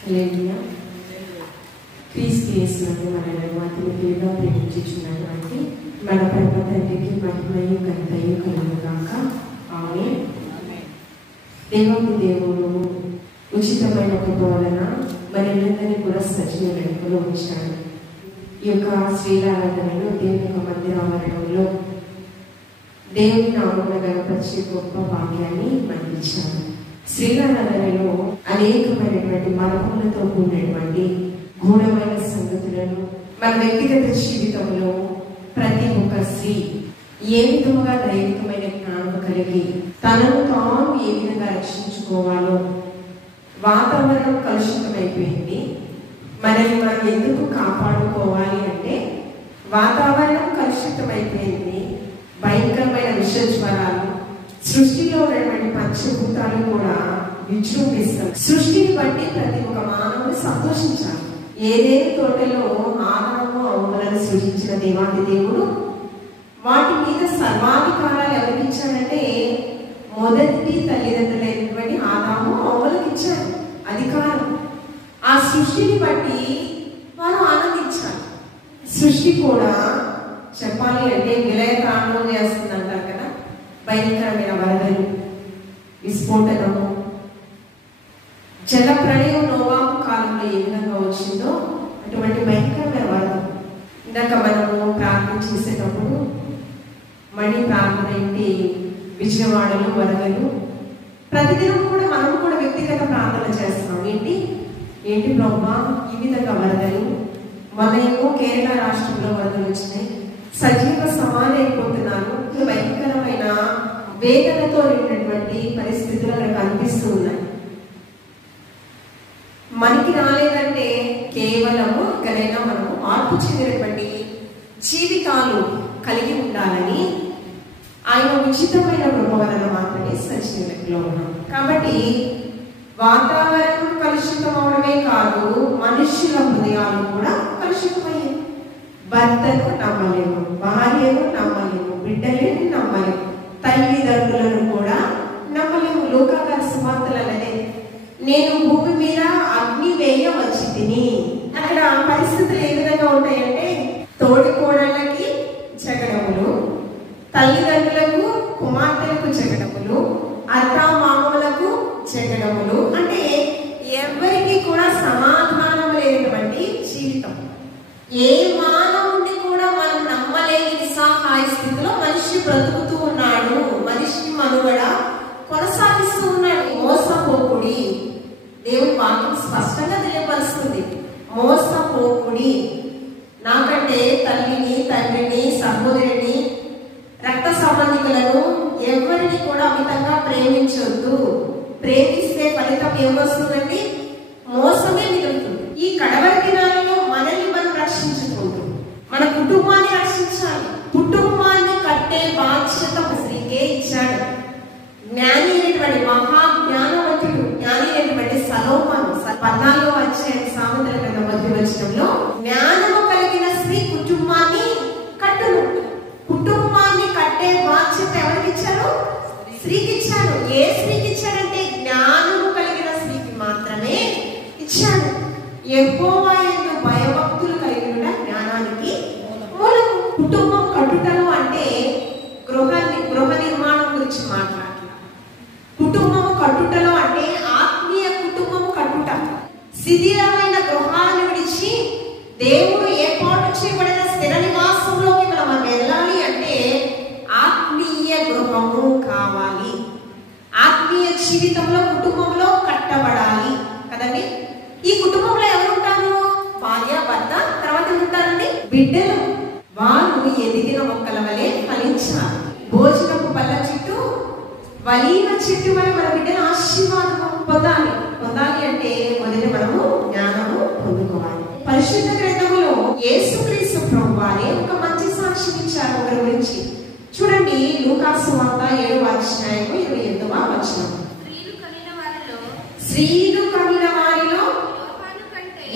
హల్లెలూయా. క్రీస్తు యేసునందు మనలను అతి మిక్కిలిగా ప్రేమించుచున్నటువంటి మన పరమ తండ్రికి మహిమయు ఘనతయు కలుగును గాక. ఆమేన్. దేవుని దేవుడు ఉచితమైన కృప వలన మనందరినీ కూడా సజీవ లెక్కలో ఉంచాడు. ఈ యొక్క శ్రీరారాధనలో దేవుని యొక్క మందిరావరణంలో దేవుని నామమున గణపరిచే గొప్ప భాగ్యాన్ని మనకిచ్చాడు. శ్రీరారాధనలో అనేకమైనటువంటి మర్మములతో కూడినటువంటి గూఢమైన సంగతులను మన వ్యక్తిగత జీవితంలో ప్రతి ఒక్క స్త్రీ ఏ విధముగా దైవికమైన జ్ఞానం కలిగి తనను తాను ఏ విధంగా రక్షించుకోవాలో, వాతావరణం కలుషితమైపోయింది, మనల్ని మనం ఎందుకు కాపాడుకోవాలి అంటే వాతావరణం కలుషితమైపోయింది, భయంకరమైన విష జ్వరాలు, సృష్టిలో ఉన్నటువంటి పంచభూతాలు కూడా విజృంభిస్తాం. సృష్టిని బట్టి ప్రతి ఒక్క మానవుడు సంతోషించాలి. ఏదేని తోటలో ఆదాము అవ్వలను సృష్టించిన దేవాది దేవుడు వాటి మీద సర్వాధికారాలు ఎవరికి ఇచ్చాడంటే మొదటి తల్లిదండ్రులైనటువంటి ఆదాము అవ్వలకు ఇచ్చాడు అధికారం. ఆ సృష్టిని బట్టి వారు ఆనందించాలి. సృష్టి కూడా చెప్పాలి అంటే విలయ తాండవం చేస్తుంది అంటారు కదా. భయంకరమైన వరదలు, విస్ఫోటనము, జల ప్రళయం నోవాహు కాలంలో ఏ విధంగా వచ్చిందో అటువంటి భయంకరమైన వరద. ఇందాక మనము ప్రార్థన చేసేటప్పుడు మళ్ళీ ప్రార్థన ఏంటి, విజయవాడలో వరదలు. ప్రతిదినం కూడా మనం కూడా వ్యక్తిగత ప్రార్థన చేస్తున్నాం. ఏంటి బ్రహ్మ ఈ విధంగా వరదలు. మొన్నేమో కేరళ రాష్ట్రంలో వరదలు వచ్చినాయి, సజీవ సమాధి అయిపోతున్నారు. భయంకరమైన వేదనతో నిండినటువంటి పరిస్థితులు మనకు అనిపిస్తూ ఉన్నాయి. మనకి రాలేదంటే కేవలము ఎక్కడైనా మనము మార్పు చెందినటువంటి జీవితాలు కలిగి ఉండాలని ఆయన ఉచితమైన కృప వలన మాత్రమే సజీవంలో ఉన్నాం. కాబట్టి వాతావరణం కలుషితం అవడమే కాదు, మనుషుల హృదయాలు కూడా కలుషితమయ్యాయి. భర్తను నమ్మలేము, భార్యను నమ్మలేము, బిడ్డలను నమ్మలేము, తల్లిదండ్రులను కూడా నమ్మలేము. లోకాగారి సువార్తలనే నేను భూమి మీద అగ్ని వేయ వచ్చి తిని, అక్కడ పరిస్థితులు ఏ విధంగా ఉంటాయంటే తోడి కోడళ్ళకి జగడములు, తల్లిదండ్రులకు కుమార్తెలకు జగడములు, అత్తామామలకు జగడములు. అంటే ఎవరికి కూడా సమాధానం లేనటువంటి జీవితం. ఏ మానవుడిని కూడా మనం నమ్మలేని నిస్సహాయ స్థితిలో మనిషి బ్రతుకుతూ ఉన్నాడు. మనిషి మనుగడ కొనసాగిస్తూ ఉన్నాడు. మోసపోకుడి, దేవుని వాక్యం స్పష్టంగా తెలియపరుస్తుంది. మోసపోకుడి. నాకంటే తల్లిని, తండ్రిని, సహోదరిని, రక్త సంబంధికులను ఎవరిని కూడా అమితంగా ప్రేమించొద్దు. ప్రేమిస్తే ఫలితం ఏమొస్తుందండి? మోసమే మిగులుతుంది. ఈ కడవరి దినాలలో మనల్ని మనం రక్షించుకుంటూ మన కుటుంబాన్ని రక్షించాలి. కుటుంబాన్ని కట్టే బాధ్యత స్త్రీకే ఇచ్చాడు. జ్ఞాని అయినటువంటి మహాజ్ఞానవంతుడు, జ్ఞాని అయినటువంటి సలోమాను 14వ అధ్యాయం సామెతల గ్రంథం 10వ వచనంలో జ్ఞానము కలిగిన స్త్రీ కుటుంబాన్ని కట్టును. కుటుంబాన్ని కట్టే బాధ్యత ఎవరికి ఇచ్చారు? స్త్రీకి ఇచ్చాడు. ఏ స్త్రీకి ఇచ్చాడంటే జ్ఞానము కలిగిన స్త్రీకి మాత్రమే ఇచ్చాడు. యెహోవా యందు భయభక్తులు కలిగిన జ్ఞానానికి మూలం. కుటుంబం కట్టుటను అంటే గృహ నిర్మాణం గురించి మాట్లాడాలి. కుటుంబము కట్టుటలో అంటే ఆత్మీయ కుటుంబము కట్టుట. శిథిలమైన గృహాలను విడిచి దేవుడు ఏర్పాటు చేయబడిన స్థిర నివాసంలోకి మనం వెళ్ళాలి అంటే ఆత్మీయ గృహము కావాలి. ఆత్మీయ జీవితంలో కుటుంబంలో కట్టబడాలి కదండి. ఈ కుటుంబంలో ఎవరు ఉంటారు? భార్య, భర్త, తర్వాత ఉంటారండి బిడ్డలు. వారు ఎదిగిన మొక్కల వలె ఫలించాలి. భోజనపు బల్ల చుట్టూ వలీన చెట్టు వల్ల మన బిడ్డల ఆశీర్వాదం పొందాలి అంటే మొదటి మనము జ్ఞానము పొందుకోవాలి. పరిశుద్ధ గ్రంథములో యేసుక్రీస్తు ప్రభువారే ఒక మంచి సాక్ష్యం ఇచ్చారు ఒకరి గురించి. చూడండి, లూకా సువార్త 7వ అధ్యాయం 28వ వచనం. స్త్రీలు కనిన వారిలో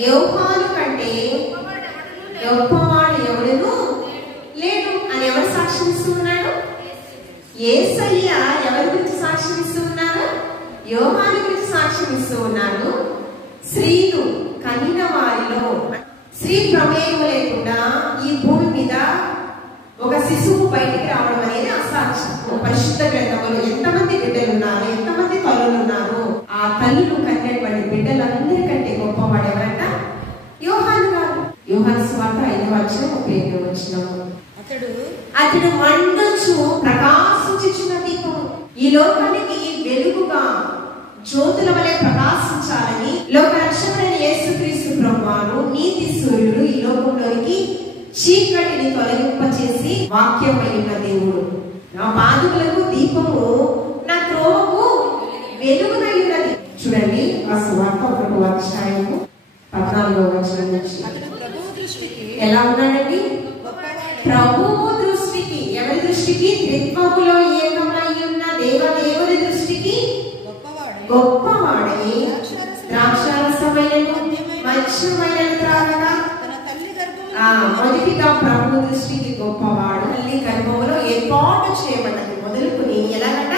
యోహాను కంటే గొప్పవాడు ఎవడును లేడు అని ఎవరు సాక్ష్యం ఇస్తున్నాడు? యేసయ్య ఎవరి గురించి సాక్ష్యం ఇస్తూ ఉన్నారు? యోహాను గురించి సాక్ష్యం ఇస్తూ ఉన్నారు. స్త్రీలు కనిన వారిలో స్త్రీ ప్రమేయం లేకుండా ఈ భూమి మీద ఒక శిశువు బయటికి రావడం అనేది అసాధ్యం. పరిశుద్ధ గ్రంథంలో ఎంతమంది బిడ్డలు ఉన్నారు, ఎంతమంది తల్లులు ఉన్నారు, ఆ తల్లులు కన్నటువంటి బిడ్డలందరికంటే గొప్పవాడు ఎవరంట? యోహాను గారు. యోహాను సువార్త 5:37 అతడు మండుచు ప్రకాశించుచున్న దీపం, ఈ లోకానికి వెలుగుగా జ్యోతుల వలె ప్రకాశించాలని లోక రక్షకుడైన యేసుక్రీస్తు ప్రభువారు నీతి సూర్యుడు ఈ లోకంలోనికి చీకటిని తొలగింపచేసి వాక్యమై ఉన్న దేవుడు. నా పాదములకు దీపము, నా త్రోవకు వెలుగునై ఉన్నది. చూడండి ఆ సువార్త 1:14 ఎలా ఉన్నాడండి? ప్రభువు దృష్టికి, ఎవరి దృష్టికి? త్రిత్వములో ఏకమై ఉన్న దేవుని దృష్టికి గొప్పవాడై ద్రాక్షారసమైనను మత్స్యమైనను త్రాగగా, మొదటిగా ప్రభు దృష్టికి గొప్పవాడు తల్లి గర్భంలో ఏర్పాటు చేయబడ్డది మొదలుకుని ఎలాగంట?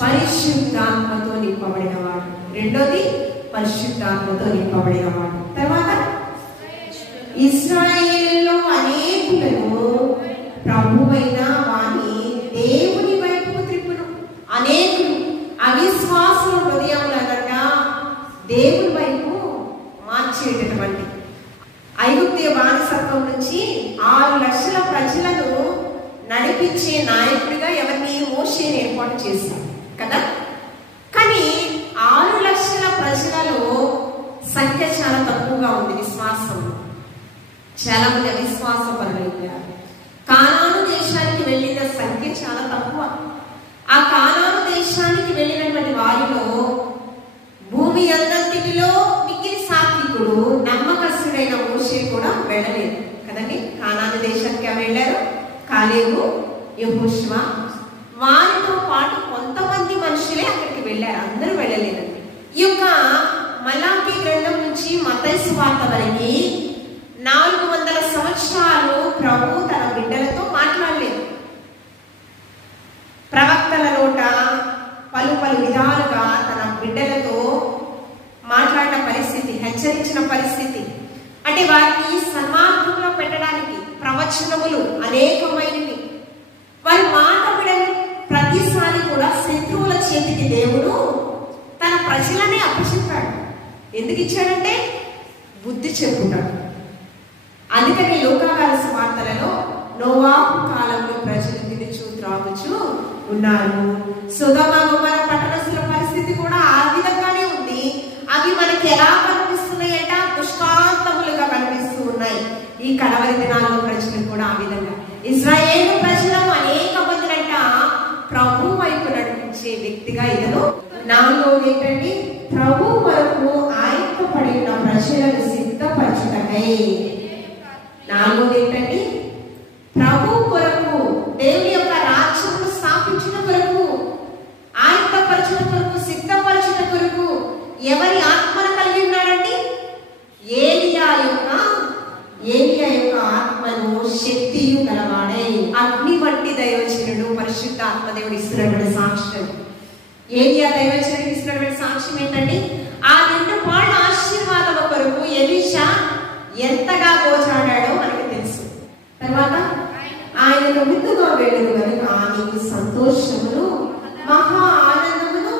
పరిశుద్ధాత్మతో నింపబడినవాడు. రెండోది పరిశుద్ధాత్మతో నింపబడినవాడు. తర్వాత ఇశ్రాయేలులో అనేకులను ప్రభువైన వాని దేవుని వైపు త్రిప్పును. అనేకులు అవిశ్వాసుల హృదయములనగా దేవుని వైపు మార్చేటటువంటి ఐగుప్తీయ బానిసత్వం నుంచి 6 లక్షల ప్రజలను నడిపించే నాయకుడిగా ఎవరిని? మోషేని ఏర్పాటు చేశారు కదా. కానీ 6 లక్షల ప్రజలలో సంఖ్య చాలా తక్కువగా ఉంది. విశ్వాసం చాలా మంది అవిశ్వాస పరులైపోయారు. కానాను దేశానికి వెళ్ళిన సంఖ్య చాలా తక్కువ. ఆ కానాను దేశానికి వెళ్ళినటువంటి వారిలో భూమి అంతటిలో మిగిలి సాత్వికుడు నమ్మకస్తుడైన మోషే కూడా వెళ్ళలేదు కదండి. కానాను దేశానికి ఎవరు వెళ్ళారు? కాలేబు, యెహోషువ. వారితో పాటు కొంతమంది మనుషులే అక్కడికి వెళ్ళారు, అందరూ వెళ్ళలేదండి. ఈ యొక్క మలాకీ గ్రంథం నుంచి మత్తయి సువార్త వరకు 400 సంవత్సరాలు ప్రభు తన బిడ్డలతో మాట్లాడలేదు. ప్రవక్తల నోట పలు విధాలుగా తన బిడ్డలతో మాట్లాడిన పరిస్థితి, హెచ్చరించిన పరిస్థితి. అంటే వారిని సన్మార్గంలో పెట్టడానికి ప్రవచనములు అనేకమైనవి. వారి మాట విడని ప్రతిసారి కూడా శత్రువుల చేతికి దేవుడు తన ప్రజలనే అప్పచెప్పాడు. ఎందుకు ఇచ్చాడంటే బుద్ధి చెప్పుతాడు. అందుకని లోకాగాల సువార్తలలో నోవాహు కాలంలో ప్రజలు తినుచు త్రాగుచు ఉన్నారు. సొదొమ గొమొర్రా పట్టణస్తుల పరిస్థితి కూడా ఆ విధంగానే ఉంది. అవి మనకి ఎలా కనిపిస్తున్నాయంట? దుష్టాంతములుగా కనిపిస్తూ ఉన్నాయి. ఈ కడవరి దినాల్లో ప్రజలు కూడా ఆ విధంగా. ఇశ్రాయేలు ప్రజలను అనేక మందినంట ప్రభు వైపు నడిపించే వ్యక్తిగా ఇతను. 4వది ఏంటండి? ప్రభు వరకు ఆయత్తపడి ఉన్న ప్రజలను సిద్ధపరచుటకై. 4వది ఏంటండి? ప్రభు కొరకు, దేవుని యొక్క రాజ్యమును స్థాపించిన కొరకు, ఆయత్తపరచుట కొరకు, సిద్ధపరచుట కొరకు ఎవరి ఆత్మను కలిగి ఉన్నాడండి? ఏలియా యొక్క ఆత్మను శక్తియు గలవాడై అగ్ని వంటి దైవజనుడు పరిశుద్ధ ఆత్మదేవుడు ఇస్తున్నటువంటి సాక్ష్యం. ఏలియా దైవజనుడికి ఇస్తున్నటువంటి సాక్ష్యం ఏంటండి? ఆ 2 పాళ్ళ ఆశీర్వాదం కొరకు ఎలీషా ఎంతగా గోచాడాడో మనకి తెలుసు. తర్వాత ఆయనను ముందుగా వెళ్ళను కనుక నీకు సంతోషమును మహా ఆనందమును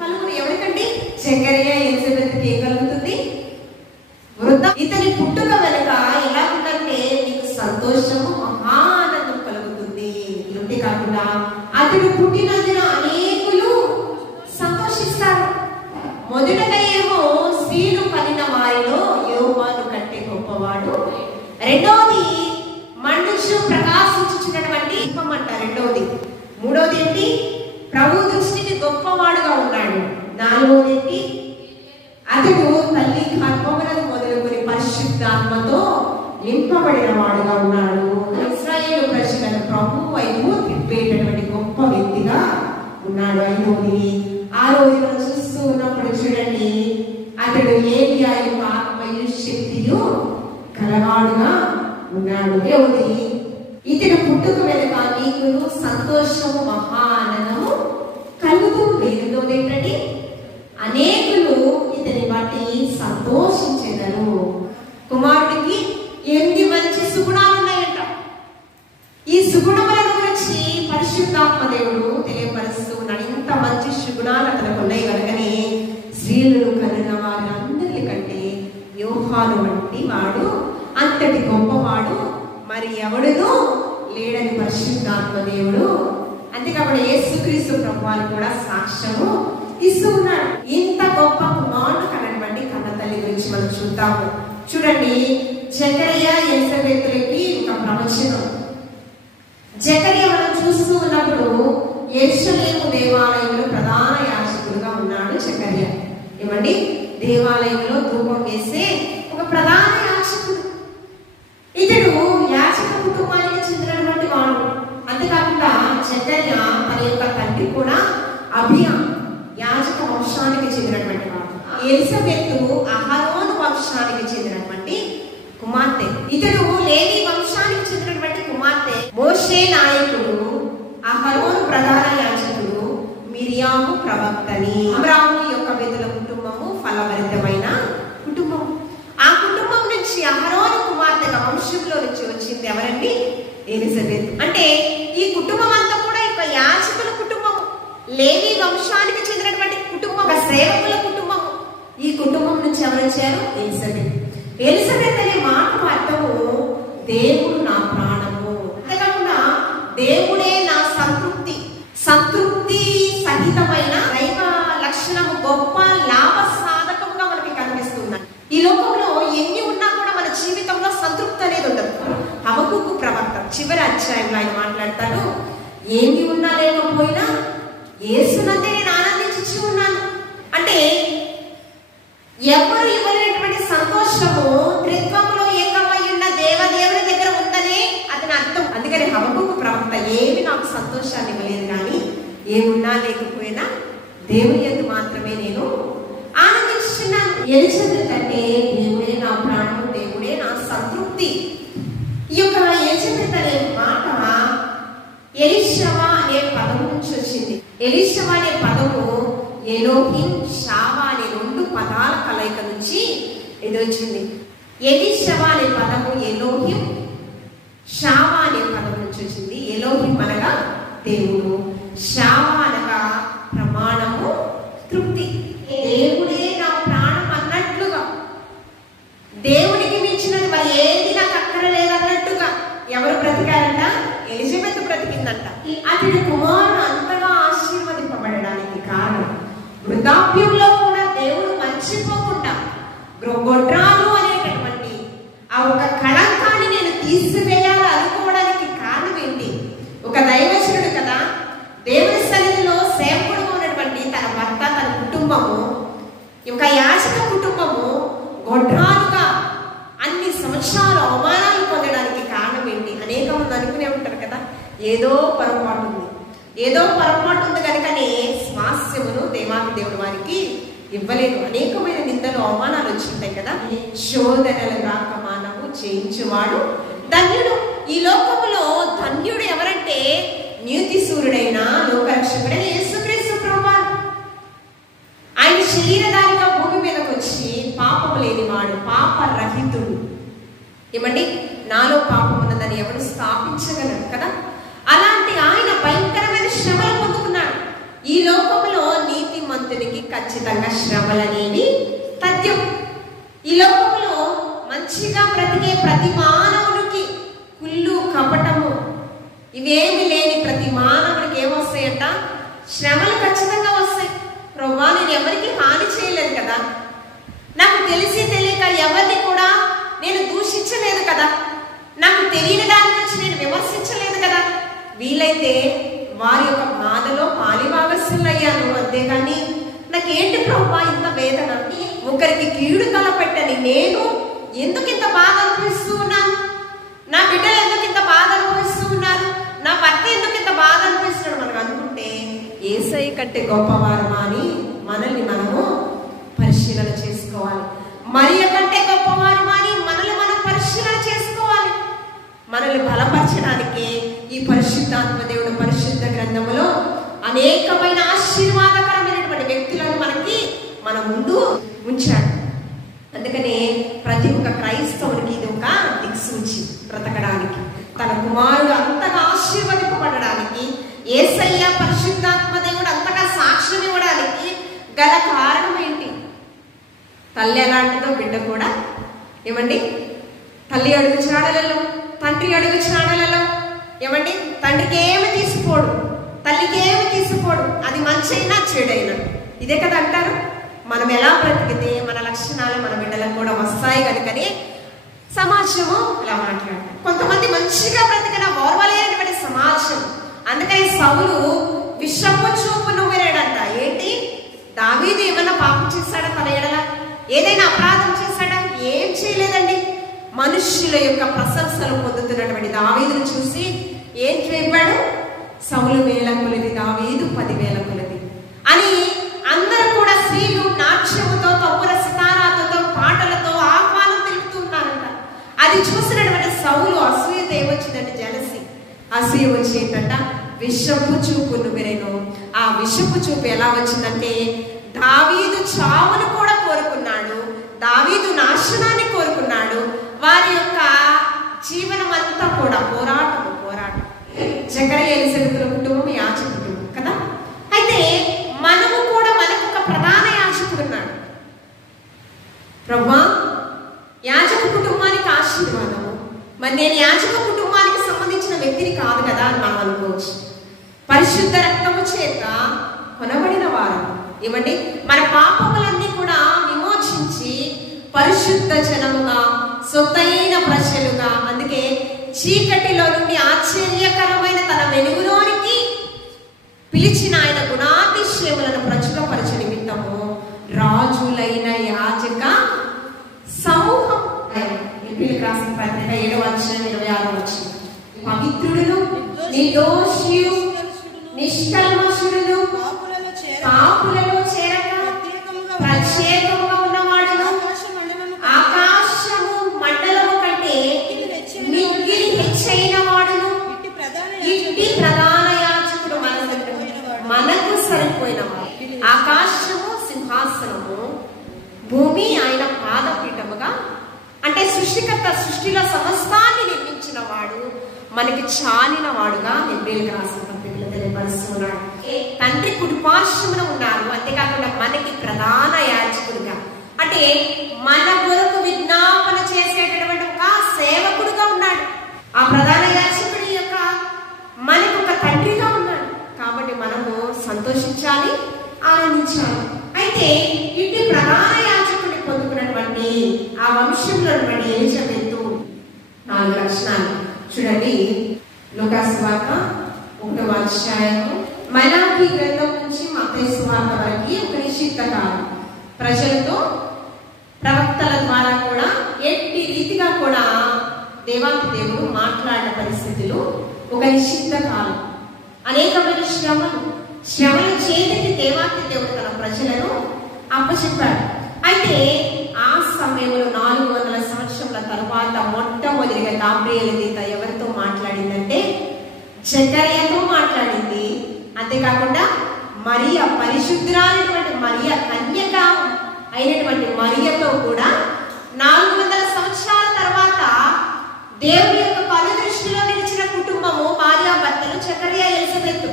కలుగును. ఎవరికండి? జకరియా ఎలిజబెత్కి ఏం కలుగుతుంది? వృద్ధ. ఇతని పుట్టుక వెనుక ఎలా ఉందంటే నీకు సంతోషము మహా ఆనందం కలుగుతుంది. ఇంటి కాకుండా అతడు పుట్టినందున అనేకులు సంతోషిస్తారు. మొదటగా ఏమో స్త్రీలు కనిన వారిలో యోహాను కంటే గొప్పవాడు. రెండవది మండుచు ప్రకాశించుచున్నటువంటి దీపం అంట. రెండవది. మూడవది ఏంటి? ప్రభు దృష్టికి గొప్పవాడుగా ఉన్నాడు. 4వది ఏంటి? అతడు తల్లి గర్భములను మొదలుకొని పరిశుద్ధాత్మతో నింపబడిన వాడుగా ఉన్నాడు. ఇశ్రాయేలు ప్రజలను ప్రభు వైపు తిప్పేటటువంటి గొప్ప వ్యక్తిగా ఉన్నాడు. 5వది. 6వది మనం చూస్తూ ఉన్నప్పుడు చూడండి, అతడు ఏలియా యొక్క ఆత్మయు శక్తియు కలవాడుగా ఉన్నాడు. 7వది. ఇతడు పుట్టుక వెనుక నీకు సంతోషము మహా ఆనందము కలుగు. 8వది ఏంటంటే అనేకులు ఇతని బట్టి సంతోష 8 మంచి సుగుణాలు ఉన్నాయంట. ఈ సుగుణముల గురించి పరిశుద్ధాత్మ దేవుడు తెలియపరుస్తూ ఉన్నాడు. ఇంత మంచి సుగుణాలు అతనికి ఉన్నాయి కనుకనే స్త్రీలను కనిన వారందరి కంటే యోహాను వంటి వాడు, అంతటి గొప్పవాడు మరి ఎవడును లేడని పరిశుద్ధాత్మ దేవుడు అంతేకాకుండా యేసుక్రీస్తు ప్రభువారు కూడా సాక్ష్యము ఇస్తూ ఉన్నాడు. ఇంత గొప్ప కుమారుడు కనబడి కన్న తల్లి గురించి మనం చూద్దాము. చూడండి, జకరియా ఎలిజబెతులకి ఒక ప్రవచనం. జకరియా మనం చూస్తూ ఉన్నప్పుడు యెరూషలేము దేవాలయంలో ప్రధాన యాజకుడుగా ఉన్నాడు జకరియా. ఏమండి, దేవాలయంలో ధూపం వేసే ఒక ప్రధాన యాజకుడు. ఇతడు యాజక కుటుంబానికి చెందినటువంటి వాడు. అంతేకాకుండా జకరియా తన యొక్క తండ్రి కూడా అబియా యాజక వంశానికి చెందినటువంటి వాడు. ఎలిజబెతు అహరోను వంశానికి చెందినటువంటి కుమార్తె. ఇతడు లేవి వంశానికి చెందినటువంటి కుమార్తె. మోషే నాయకుడు, అహరోను ప్రధాన యాజకుడు, మిరియాము ప్రవక్తని. అబ్రాము యొక్క వెతుల కుటుంబము ఫలభరితమైన కుటుంబం. ఆ కుటుంబం నుంచి అహరోను కుమార్తెగా వంశంలో నుంచి వచ్చింది ఎవరండి? ఎలిజబెత్. అంటే ఈ కుటుంబం అంతా కూడా ఇక యాజకుల కుటుంబం, లేవి వంశానికి చెందినటువంటి కుటుంబం, సేవకుల కుటుంబం. ఈ కుటుంబం నుంచి ఎవరు వచ్చారు? ఎలిజబెత్. ఎలిజబెత్ అనే మాట అర్థము దేవుడు నా ప్రాణము. అంతేకాకుండా దేవుడే నా సంతృప్తి. సంతృప్తి సహితమైన దైవ లక్షణము గొప్ప లాభ సాధకముగా మనకి కనిపిస్తుంది. ఈ లోకంలో ఎన్ని ఉన్నా కూడా మన జీవితంలో సంతృప్తి అనేది ఉండదు. హబక్కూకు ప్రవక్త చివరి అధ్యాయంలో ఆయన మాట్లాడతాడు, ఏమి ఉన్నా లేకపోయినా యేసునందే నేను ఆనందించి ఉన్నాను. అంటే ఎవరు ఇవ్వలేనటువంటి సంతోషము త్రిత్వంలో ఏకమై ఉన్న దేవదేవుని దగ్గర ఉందనే అతని అర్థం. అందుకని హబక్కూకు ప్రవక్త ఏమి నాకు సంతోషాన్ని ఇవ్వలేదు, కానీ ఏమున్నా లేకపోయినా దేవుని యందు మాత్రమే నేను ఆనందించున్నాను. ఎలిజబెత్ అంటే దేవుడే నా ప్రాణం, దేవుడే నా సంతృప్తి. ఈ యొక్క ఎలిజబెత్ అనే మాట ఎలీషవా అనే పదము నుంచి వచ్చింది. ఎలీషవా అనే పదము ఎలోహిం షావా అనే 2 పదాల కలయిక నుంచి ఎదురొచ్చింది. ఎలీషవా అనే పదము ఎలోహిం, షావా అనే పదం నుంచి వచ్చింది. ఎలోహిం అనగా దేవుడు, షావా అనగా ప్రమాణము, తృప్తి. దేవుడే నా ప్రాణం అన్నట్లుగా, దేవుడికి మించినది మరి ఏది నాకు అక్కరలేదు అన్నట్టుగా ఎవరు బ్రతికారంట? ఎలిజబెత్ బ్రతికిందంట. అతడి కుమారుడు అంతగా ఆశీర్వదింపబడడానికి కారణం వృద్ధాప్యంలో కూడా దేవుడు మర్చిపోకుండా గొడ్రాలు అనేటటువంటి ఆ ఒక కళంకాన్ని నేను తీసివేయాలి అనుకోవడానికి కారణం ఏంటి? ఒక దైవజనుడు కదా, దేవుని సన్నిధిలో సేవకుడుగా ఉన్నటువంటి తన భర్త, తన కుటుంబము, ఒక యాజక కుటుంబము గొడ్రాలుగా అన్ని సంవత్సరాలు అవమానాలు పొందడానికి కారణం ఏంటి? అనేక మంది అనుకునే ఉంటారు కదా, ఏదో పొరపాటు ఉంది, ఏదో పొరపాటు ఉంది కనుకనే స్వాస్యమును దేవాది దేవుడు వారికి ఇవ్వలేదు. అనేకమైన నిందలు, అవమానాలు వచ్చింటాయి కదా. శోధనలు రాక మానవు చేయించువాడు ధన్యుడు. ఈ లోకములో ధన్యుడు ఎవరంటే నీతి సూర్యుడైన లోకరక్షకుడైన యేసుక్రీస్తు ప్రభువారు. ఆయన శరీరధారిగా భూమి మీదకి వచ్చి పాపము లేనివాడు, పాపరహితుడు. ఏమండి, నాలో పాపం ఉన్నదని ఎవడు స్థాపించగలడు కదా. అలాంటి ఆయన భయంకరమైన శ్రమలు పొందుకున్నాడు. ఈ లోకంలో నీతిమంతునికి ఖచ్చితంగా శ్రమలనేవి తథ్యం. ఈ లోకంలో మంచిగా బ్రతికే ప్రతి మానవునికి కుళ్ళు, కపటము ఇవేమి లేని ప్రతి మానవుడికి ఏమొస్తాయంట? శ్రమలు ఖచ్చితంగా వస్తాయి. ప్రభువా, నేను ఎవరికి హాని చేయలేదు కదా, నాకు తెలిసి తెలియక ఎవరిని కూడా నేను దూషించలేదు కదా, నాకు తెలియని దాని గురించి నేను విమర్శించలేదు కదా, వీలైతే వారి యొక్క బాధలో పాలిభాగస్సులయ్యాను, అంతేగాని నాకేంటి ప్రభువా ఇంత వేదన, ఒకరికి కీడు తలపెట్టని నేను ఎందుకు ఇంత బాధ అనిపిస్తూ ఉన్నాను, నా బిడ్డలు ఎందుకు ఇంత బాధ అనిపిస్తూ ఉన్నారు, నా భర్త ఎందుకు ఇంత బాధ అనిపిస్తున్నాడు మనకు అనుకుంటే యేసయ్య కంటే గొప్పవారమా అని మనల్ని మనము పరిశీలన చేసుకోవాలి. మరియ కంటే గొప్పవారమా అని మనల్ని మనం పరిశీలన చేసుకోవాలి. మనల్ని బలపరచడానికి ఈ పరిశుద్ధాత్మ దేవుడు పరిశుద్ధ గ్రంథములో అనేకమైన ఆశీర్వాదకరమైనటువంటి వ్యక్తులను మనకి మన ముందు ఉంచాడు. అందుకనే ప్రతి ఒక్క క్రైస్తవునికి ఇది ఒక బ్రతకడానికి, తన కుమారుడు అంతగా ఆశీర్వదింపబడడానికి, యేసయ్య పరిశుద్ధాత్మ దేవుడు అంతగా సాక్ష్యం ఇవ్వడానికి గల కారణం ఏంటి? తల్లి ఎలాంటిదో బిడ్డ కూడా ఏమండి, తల్లి అడుగు చాడలలో, తండ్రి అడుగు చాడలలో ఏమండి, తండ్రికి ఏమి తీసుకోడు, తల్లికి ఏమి తీసుకోడు, అది మంచి అయినా చెడైనా. ఇదే కదా అంటారు, మనం ఎలా బ్రతికితే మన లక్షణాలు మన బిడ్డలకు కూడా వస్తాయి కనుకని సమాజము ఇలా మాట్లాడతారు. కొంతమంది మంచిగా బ్రతికిన ఓర్వలేనటువంటి సమాజం. అందుకని సౌలు విషపు చూపు నువ్వేరాడంట. ఏంటి, దావీదు ఏమన్నా పాపం చేశాడా? తన ఎడల ఏదైనా అపరాధం చేశాడా? ఏం చేయలేదండి. మనుష్యుల యొక్క ప్రశంసలు పొందుతున్నటువంటి దావీదును చూసి ఏం చెప్పాడు? సౌలు 1000 కొలది, దావీదు 10,000 కొలది అని అందరూ కూడా స్త్రీలు నాట్యముతో, తప్పుల సితారాతో, పాటలతో ఆహ్వానం తెలుపుతూ ఉన్నారంట. అది చూసినటువంటి సౌలు అసూయత ఏమొచ్చిందంటే జలసి, అసూయ వచ్చి ఏంటంట, విషపు చూపు నువ్వేరేను. ఆ విషపు చూపు ఎలా వచ్చిందంటే దావీదు చావును కూడా కోరుకున్నాడు, దావీదు నాశనాన్ని కోరుకున్నాడు. వారి యొక్క జీవనం అంతా కూడా పోరాటం. జకరియా ఎలిజబెతుల కుటుంబం యాజక కుటుంబం కదా. అయితే మనము కూడా మనకు ఒక ప్రధాన యాజకుడు ఉన్నాడు. ప్రభువా, యాజక కుటుంబానికి ఆశీర్వాదము, మరి నేను యాజక కుటుంబానికి సంబంధించిన వ్యక్తిని కాదు కదా అని మనం అనుకోవచ్చు. పరిశుద్ధ రక్తము చేత కొనబడిన వారు ఏమండి, మన పాపములన్నీ కూడా విమోచించి పరిశుద్ధ జనముగా, సొత్తైన ప్రజలుగా, అందుకే చీకటిలో నుండి ఆశ్చర్యకరమైన తన వెలుగులోనికి పిలిచిన ఆయన గుణాతిశయములను ప్రచురపరచ నిమిత్తము రాజులైన యాజక సమూహం. ఏప్రిల్ రాసిన పత్రిక 7:26 పవిత్రుడును, నిర్దోషియు, నిష్కల్మషుడును, పాపులలో చేరక ప్రత్యేకముగా ఉన్నవాడును, ఆకాశము మండలము కంటే మిక్కిలి హెచ్చైన వాడును, ఇట్టి ప్రధాన యాజకుడు మనకు సరిపోయిన వాడు. ఆకాశము సింహాసనము, భూమి ఆయన పాదపీఠముగా, అంటే సృష్టికర్త సృష్టిలో సమస్తాన్ని నిర్మించిన వాడు, మనకి చాలిన వాడుగా ఏప్రిల్ రాసిన పత్రికలో తెలియపరుస్తున్నాడు. తండ్రి కుడిపార్శ్వమున ఉన్నారు. అంతేకాకుండా మనకి ప్రధాన యాజకుడుగా, అంటే మన కొరకు విజ్ఞాపన చేసేటటువంటి ఒక సేవకుడుగా ఉన్నాడు. ఆ ప్రధాన యాజకుడి యొక్క మనకు ఒక తండ్రిగా ఉన్నాడు. కాబట్టి మనము సంతోషించాలి, ఆనందించాలి. అయితే ఇటు ప్రధాన యాజకుడిని పొందుకున్నటువంటి ఆ వంశంలో ఉన్నటువంటి ఎలిజబెతు 4 లక్షణాలు చూడండి. లూకాసు సువార్త 1వ అధ్యాయము, మలాకీ గ్రంథం నుంచి మత్తయి సువార్త వరకు ఒక నిశ్చిత కాలం ప్రజలతో ప్రవక్తల ద్వారా కూడా ఎట్టి రీతిగా కూడా దేవాతి దేవుడు మాట్లాడిన పరిస్థితులు, ఒక నిశ్చిత కాలం, అనేకమైన శ్రమల చేతికి దేవాతి దేవుడు తన ప్రజలను అప్పచెప్పాడు. అయితే ఆ సమయంలో 400 సంవత్సరాల తర్వాత మొట్టమొదటిగా గాబ్రియెల్ దూత ఎవరితో మాట్లాడిందంటే జకర్యాతో మాట్లాడింది. అంతేకాకుండా మరియ, పరిశుద్ధురాలైనటువంటి మరియ, కన్యక అయినటువంటి మరియతో కూడా 400 సంవత్సరాల తర్వాత దేవుని యొక్క కను దృష్టిలో నిలిచిన కుటుంబము భార్యాభర్తలు జకర్యా, ఎలిజబెతు.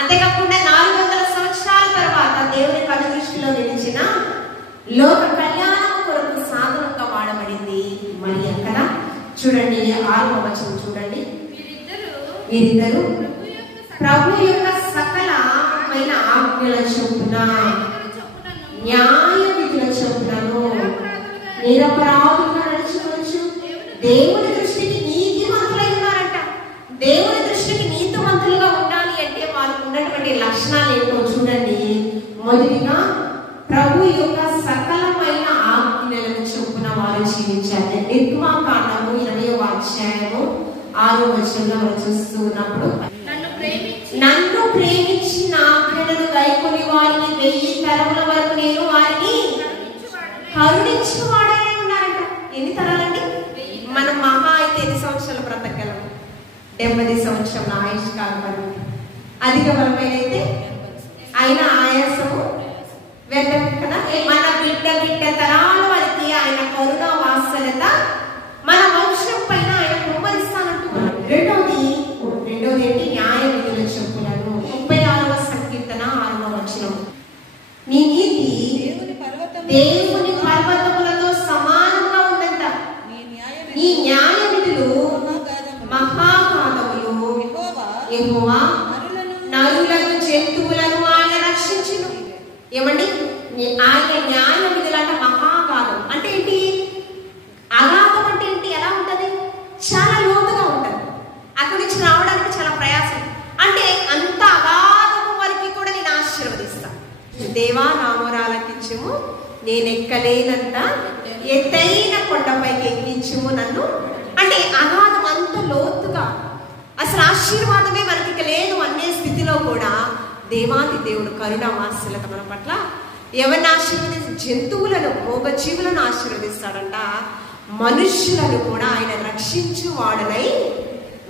అంతేకాకుండా 400 సంవత్సరాల తర్వాత దేవుని కను దృష్టిలో నిలిచిన లోక కళ్యాణం కొరకు సాధనంగా వాడబడింది మరియ కదా. చూడండి 6వ వచనం చూడండి. వీరిద్దరు ప్రభు యొక్క సకలమైన ఆజ్ఞల చొప్పున, న్యాయ విధుల చొప్పునను నిరపరాధులుగా నడుచుకోవచ్చు. దేవుని దృష్టికి నీతిమంతులై ఉన్నారంట. దేవుని దృష్టికి నీతిమంతులుగా ఉండాలి అంటే వాళ్ళకు ఉన్నటువంటి లక్షణాలు ఏంటో చూడండి. మొదటిగా ప్రభు యొక్క సకలమైన ఆజ్ఞలను చొప్పున వారు జీవించాలి. నిర్గమాకాండము 20వ అధ్యాయము 6వ వచనంలో మనం చూస్తూ ఉన్నప్పుడు, నన్ను ప్రేమించి నా ఆజ్ఞలను గైకొని వారిని 1000 తరముల వరకు నేను వారిని కరుణించువాడనే ఉన్నారంట. ఎన్ని తరాలండి? మనం మహా అయితే 5 సంవత్సరాలు బ్రతకగలం, 70 సంవత్సరాల ఆయుష్కాలం వరకు. అధిక బలమైన అయితే ఆయన ఆయాసము వ్యర్థం కదా. మన బిడ్డ తరాల వరకు ఆయన కరుణ వాత్సల్యత మన వంశం పైన ఆయన దేవుని పర్వతములతో సమానంగా ఉందంట. నీ న్యాయ విధులు మహాగాధములు. యెహోవా నరులను జంతువులను ఆయన రక్షించును. ఏమండి, ఆయన న్యాయ విధులంట మహాగాధం అంటే ఏంటి? అగాధం అంటే ఏంటి? ఎలా ఉంటది? చాలా లోతుగా ఉంటది. అక్కడి నుంచి రావడానికి చాలా ప్రయాసం. అంటే అంత అగాధము వరకు కూడా నేను ఆశీర్వదిస్తా. దేవా నా మొరాలకించుము, నేను ఎక్కలేనంత ఎత్తైన కొండపైకి ఎక్కించుము నన్ను. అంటే అగాధం అంత లోతుగా, అసలు ఆశీర్వాదమే మనకి లేదు అనే స్థితిలో కూడా దేవాది దేవుడు కరుణ వాత్సల్యత మన పట్ల ఎవరిని ఆశీర్వదించి? జంతువులను, మూగ జీవులను ఆశీర్వదిస్తాడంట. మనుష్యులను కూడా ఆయన రక్షించువాడనై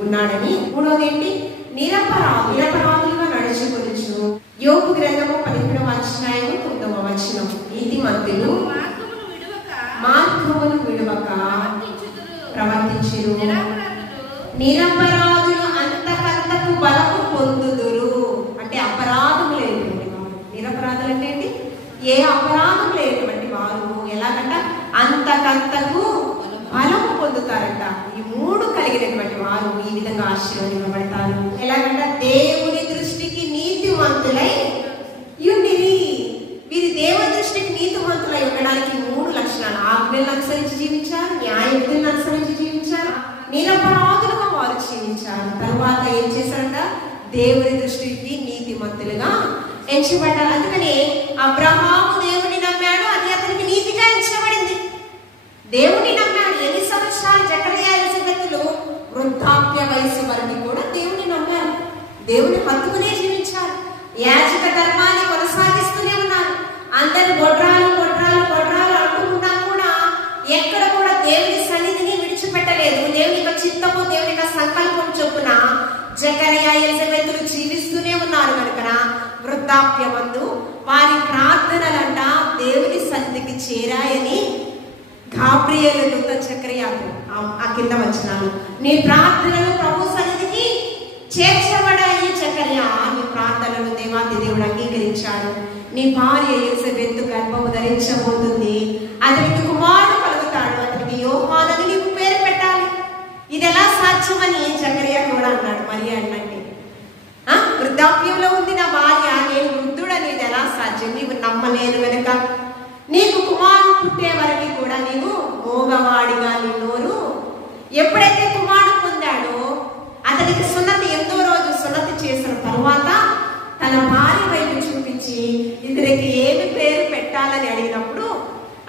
ఉన్నాడని. మూడోది ఏంటి? నిరపరాధులుగా నడుచుకొనుచు. యోబు గ్రంథము 17వ అధ్యాయము 9వ వచనం. నీతిమంతులు మార్గమును విడువక ప్రవర్తించురు, నిరపరాధులు అంతకంతకు బలము పొందుదురు. అంటే అపరాధం లేనటువంటి వారు. నిరపరాధులు అంటే ఏంటి? ఏ అపరాధం లేనటువంటి వారు ఎలాగంట? అంతకంతకు బలము పొందుతారంట. ఈ మూడు కలిగినటువంటి వారు ఈ విధంగా ఆశీర్వదింపబడతారు. ఎలాగంట? దేవుని దృష్టికి నీతిమంతులై యుండిరి. వీరి దేవుని దృష్టికి నీతిమంతులై ఉండడానికి మూడు లక్షణాలు. ఆజ్ఞలను అనుసరించి జీవించారు, న్యాయ విధులను అనుసరించి జీవించారు, నిరపరాధులుగా వారు జీవించారు. తరువాత ఏం చేశారంట? దేవుని దృష్టికి నీతిమంతులుగా ఎంచబడ్డారు. అందుకని అబ్రహాము దేవుని నమ్మాడు, అది అతనికి నీతిగా ఎంచబడింది. దేవుని నమ్మాడు. ఎన్ని సంవత్సరాలు? జకర్యా ఎలిజబెతులు వృద్ధాప్య వయసు వరకు కూడా దేవుని నమ్మారు. దేవుని హత్తుకునే జీవించారు. యాజక ధర్మాన్ని కొనసాగిస్తూనే ఉన్నారు. అందరు గొడ్రాలు గొడ్రాలు గొడ్రాలు అంటున్నా కూడా ఎక్కడ కూడా దేవుని సన్నిధిని విడిచిపెట్టలేదు. దేవుని యొక్క చిత్తము, దేవుని యొక్క సంకల్పం చొప్పున జకర్యా ఎలిజబెతులు జీవిస్తూనే ఉన్నారు. కనుక వృద్ధాప్యమందు వారి ప్రార్థనలంట దేవుని సన్నిధికి చేరాయని గాబ్రియేలు దూత జకర్యాకు ఆ కింద వచనాలు, నీ ప్రార్థనలు ప్రభు సన్నిధికి చేర్చబడాయి జకర్యా, నీ ప్రార్థనలు దేవాది దేవుడు అంగీకరించాడు. నీ భార్య ఎలిజబెత్ గర్భము ధరించబోతుంది, అతనికి కుమారుడు కలుగుతాడు, అతనికి యోహానని నీవు పేరు పెట్టాలి. ఇది ఎలా సాధ్యమని జకర్యా కూడా అన్నాడు. మరి అంటే వృద్ధాప్యంలో ఉంది నా భార్య, నేను వృద్ధుడనేది ఎలా సాధ్యం? నీవు నమ్మలేదు కనుక నీకు కుమారుడు పుట్టే వరకు కూడా నీవు మోగవాడిగా నిన్నోరు. ఎప్పుడైతే కుమారుడు పొందాడో అతనికి సున్నతి, 8వ రోజు సున్నతి చేసిన తరువాత తన భార్య వైపు చూపించి ఇతనికి ఏమి పేరు పెట్టాలని అడిగినప్పుడు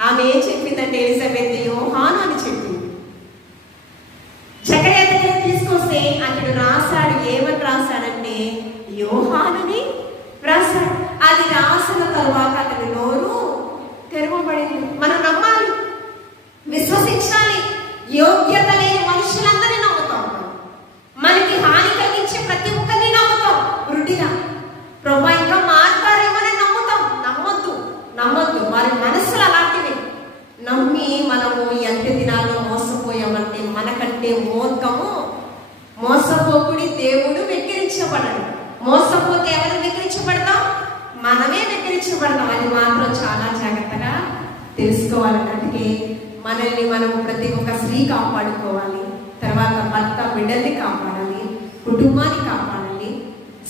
ఆమె ఏం చెప్పిందంటే ఎలిజబెత్ యోహాను అని చెప్పింది. జకర్యా దగ్గర తీసుకొస్తే అతడు రాశాడు. ఏమని రాశాడంటే యోహానుని రాశాడు. అది రాసిన తరువాత అతని నోరు తెరవబడింది. మనం నమ్మాలి, విశ్వసించాలి. యోగ్యత లేని మనుషులందరినీ నమ్ముతాం. మనకి హాని కలిగించే ప్రతి ఒక్కరిని నమ్ముతాం వృద్ధిగా. ప్రభు ఇంకా మారుతారేమని నమ్ముతాం. నమ్మొద్దు. వారి మనసులు అలాంటివి. నమ్మి మనము ఎంత దినాల్లో మోసపోయామంటే మనకంటే మూర్ఖము మోసపోకుడి దేవుడు వెక్కిరించబడడు. మోసపోతే ఎవరు వెక్కిరించబడతాం? మనమే వెక్కిరించబడతాం. అది మాత్రం చాలా జాగ్రత్తగా తెలుసుకోవాలి. అందుకే మనల్ని మనము ప్రతి ఒక్క స్త్రీ కాపాడుకోవాలి. తర్వాత భర్త బిడ్డల్ని కాపాడాలి, కుటుంబాన్ని కాపాడాలి,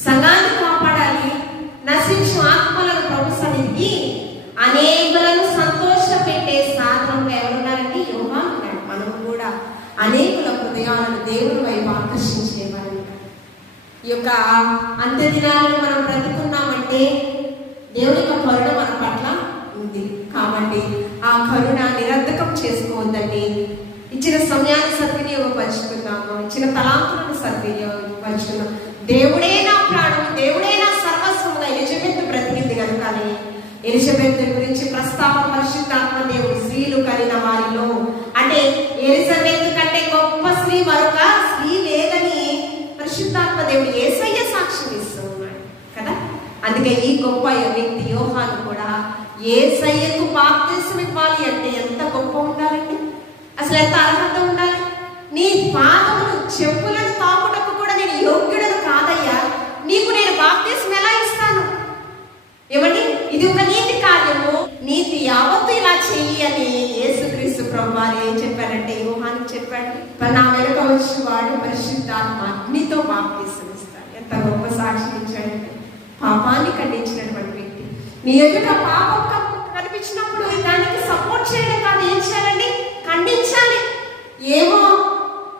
సంఘాన్ని కాపాడాలి. నశించు ఆత్మలను ప్రభు సన్నిధికి అనేకులను సంతోష పెట్టే సాధనంగా ఎవరున్నారంటే యోహాను ఉన్నాడు. మనం కూడా అనేకుల హృదయాలను దేవుని వైపు ఆకర్షించేవారు. ఈ యొక్క అంత్య దినాలను మనం బ్రతుకున్నామంటే దేవుని యొక్క కరుణ మన పట్ల ఉంది. కాబట్టి ఆ కరుణ నిరర్ధకం చేసుకోవద్దండి. ఇచ్చిన సమయాన్ని సద్వినియోగపరుచుకుందాము, ఇచ్చిన తలాంతులను సద్వినియోగపరుచుకుందాం. దేవుడే నా ప్రాణం, దేవుడే నా సర్వస్వముగా ఎలిజబెత్ బ్రతికింది కనుకని ఎలిజబెత్ గురించి ప్రస్తావన పరిశుద్ధాత్మ దేవుడు స్త్రీలు కలిగిన వారిలో అంటే ఎలిజబెత్ కంటే గొప్ప స్త్రీ మరొక స్త్రీ లేదని పరిశుద్ధాత్మ దేవుడు యేసయ్య సాక్ష్యం ఇస్తూ ఉన్నాడు కదా. అందుకే ఈ గొప్ప వ్యక్తి యోహాను కూడా యేసయ్యకు బాప్తిసం ఇవ్వాలి అంటే ఎంత గొప్ప ఉండాలండి, అసలు ఎంత అర్హత ఉండాలి. నీ పాదములు చెప్పులను తాకుటకు కూడా నేను యోగ్యుడను కాదయ్యా, నీకు నేను బాప్తిసం ఎలా ఇస్తాను? ఏమండి, ఇది ఒక నీతి కార్యము. నీతి యావత్తు ఇలా చెయ్యి అని యేసుక్రీస్తు ప్రభువారు ఏం చెప్పారంటే యోహానికి చెప్పాడు, నా వెనుక వచ్చిన వాడు పరిశుద్ధాత్మ అగ్నితో బాప్తిసం ఇస్తాడు. ఎంత గొప్ప సాక్ష్యం ఇచ్చాడంటే పాపాన్ని ఖండించినటువంటి వ్యక్తి. నీ ఎదుట పాపం కనిపించినప్పుడు దానికి సపోర్ట్ చేయడం కాదు, ఏం చేయాలండి? ఖండించాలి. ఏమో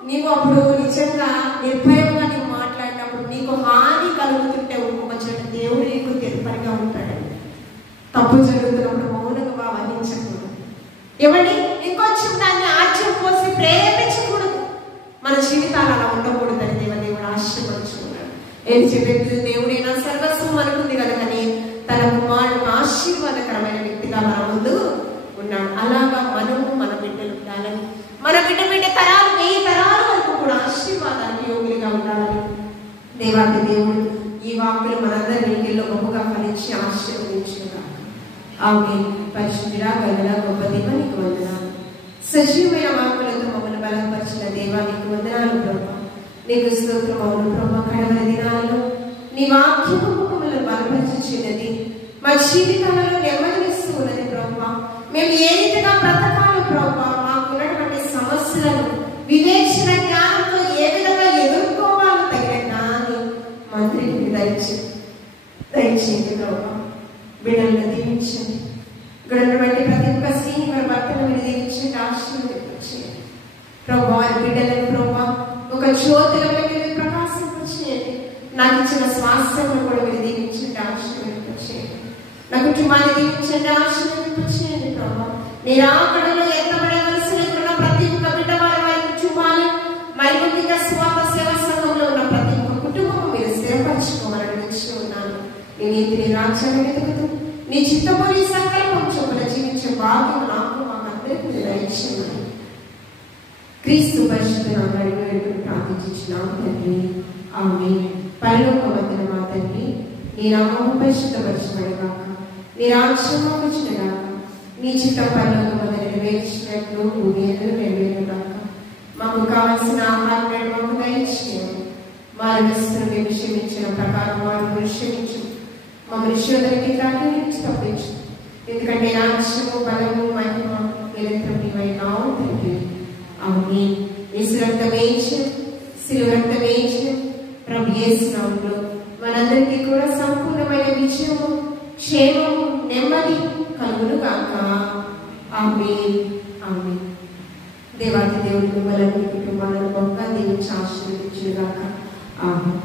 నీవు అప్పుడు నిజంగా నిర్భయంగా నీవు మాట్లాడినప్పుడు నీకు హాని కలుగుతుంటే ఒప్పుకొచ్చేట దేవుడు నీకు తెలుపరిగా ఉంటాడండి. తప్పు జరుగుతున్నప్పుడు మౌనంగా వహించకూడదు. ఏమండి? ఇంకొంచెం దాన్ని ఆర్చం పోసి ప్రేరేపించకూడదు. మన జీవితాలు అలా ఉండకూడదని దేవుడు ఆశీర్వదించుకున్నాడు. ఏం చెప్పేది? దేవుడైనా సర్వస్వం అనుకుంది కదా, కానీ తన కుమారుడు ఆశీర్వాదకరమైన వ్యక్తిగా మన ముందు ఉన్నాడు. అలాగా మనము మన బిడ్డలు ఉండాలని, మన బిడ్డ తరాలు 1000 తరాల వరకు కూడా ఆశీర్వాదానికి యోగ్యులుగా ఉండాలని దేవాది దేవుడు ఈ వాక్కులు మనందరి ఇంటిలో గొప్పగా ఫలించి ఆశీర్వదించుగా. ఆమేన్. పరిశుద్ధుడా గల గొప్ప దేవా నీకు వందనాలు. సజీవమైన వాక్కులతో మమ్మల్ని బలపరిచిన దేవా నీకు వందనాలు ప్రభా. నీకు స్తోత్రం. అవును ప్రభా, కడవల దినాలలో నీ వాక్యము మమ్మల్ని బలపరిచినది, మా జీవితాలలో నెమ్మదిస్తూ ఉన్నది ప్రభా. మేము ఏ రీతిగా బ్రతకాలో ప్రభా, మాకున్నటువంటి సమస్యలను వివేచన జ్ఞానంతో ఏ విధంగా ఎదుర్కోవాలో తగిన జ్ఞానాన్ని మంత్రికి దయచేయండి ప్రభా. బిడ్డలను దీవించండి. ఇక్కడ ఉన్నటువంటి ప్రతి ఒక్క స్త్రీని వారి భర్తను మీరు దీవించండి, ఆశీర్వదించండి ప్రభా. వారి బిడ్డలను ప్రభా ఒక జ్యోతిలో మీరు ప్రకాశింపచేయండి. నాకు ఇచ్చిన స్వాస్థ్యం కూడా మీరు దీవించండి, ఆశీర్వదించండి. నా కుటుంబాన్ని దీవించండి, ఆశీర్వదించండి ప్రభా. నిరాకడలో ఎత్తబడవలసిన ప్రతి ఒక్క బిడ్డ వారి కుటుంబాలు మైముఖ్యంగా స్వార్థ సేవా సంఘంలో ఉన్న ప్రతి ఒక్క కుటుంబం మీరు స్థిరపరచుకోవాలని వచ్చి ఉన్నాను. నీ నీతిని రాజ్యాన్ని వెతుకుతూ నీ చిత్తము నీ సంకల్పం చొప్పున జీవించే భాగ్యం నాకు మాకందరికీ దయచేయమని క్రీస్తు పరిశుద్ధ నామములో ప్రార్థించుచున్నాము తండ్రి. ఆమేన్. పరలోకమందున మా తండ్రి, నీ నామము పరిశుద్ధపరచబడుగాక, నీ రాజ్యము వచ్చునుగాక, నీ చిత్తం పరలోకమందు నెరవేర్చినట్లు భూమి యందు నెరవేరుగాక. మాకు కావలసిన ఆహారం మాకు దయచేయండి. మా రుణస్థులను మేము క్షమించిన ప్రకారం వారు క్షమించు. మమ్మల్ని శోధనకి తాకి నుంచి తప్పించు. ఎందుకంటే రాజ్యము బలము మహిమ నిరంతరం నీవైనావు తండ్రి. ఆమేన్. యేసు రక్తమేయించు, శిలువ రక్తమేయించు ప్రభు యేసు నామములో మనందరికీ కూడా సంపూర్ణమైన విజయము, క్షేమము, నెమ్మది కలుగును గాక. ఆమేన్. ఆమేన్. దేవాది దేవుడు మిమ్మల్ని కుటుంబాలను గొప్పగా దీవించి ఆశీర్వదించును గాక. ఆమేన్.